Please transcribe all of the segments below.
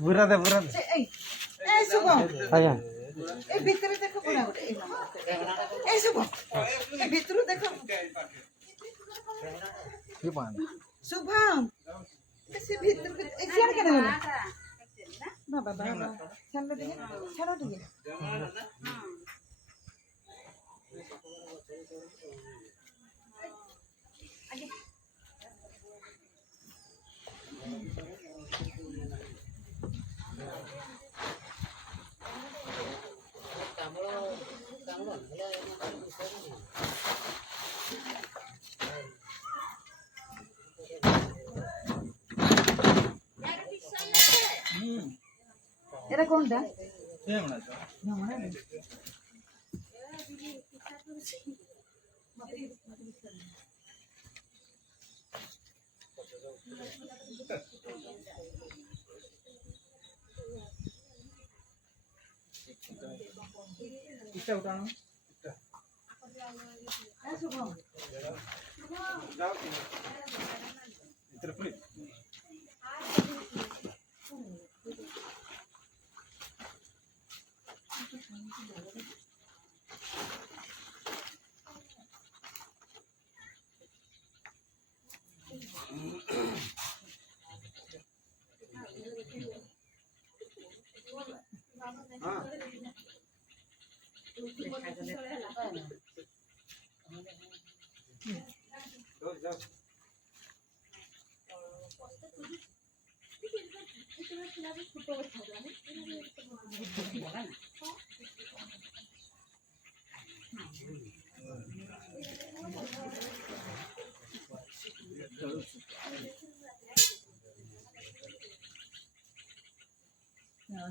বুড়া দে এই শুভ আଜ୍ଞা এই ভিতরে দেখো বুড়া গোটে এই শুভ এই ভিতরে দেখো শুভম সে ভিতরে এই সিয়ার কেন হলো বাবা বাবা ছাড়ো ଟିକେ ছাড়ো ଟିକେ এটা কোনটা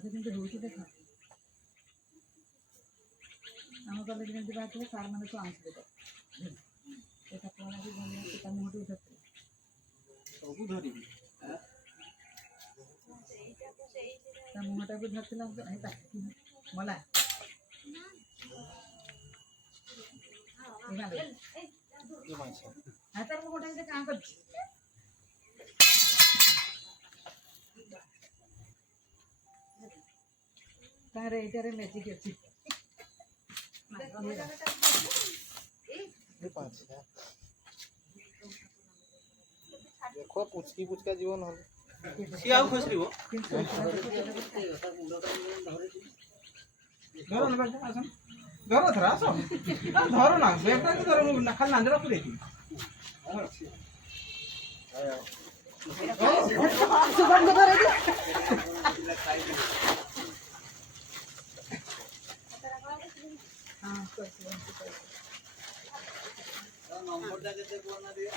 কিন্তু রুটি দেখা ଆମ କଲେଜ ଯେମିତି ବାହାରିଥିଲେ ସାର୍ ମାନେ ସବୁ ଆଣିଥିଲେ ସେ ଠାକୁର ତା ମୁହଁଟି ଉଠେଇଥିଲେ ସବୁ ଧରିବି ତା ମୁହଁଟାକୁ ଧରିଥିଲା ମଲା ତାର ମୁହଁଟା କାଁ କରିଛି ତାର ଏଇଟାରେ ମ୍ୟାଜିକ୍ ଅଛି देखो पुचका जीवन हो सी आउ खसरिबो धरो न बैठ आसन धरो थरा आसो धरो ना बेटा के धरो ना खाली नांदे रख देखी सुबह को धरे हां नंबर दे दे बोलना दिया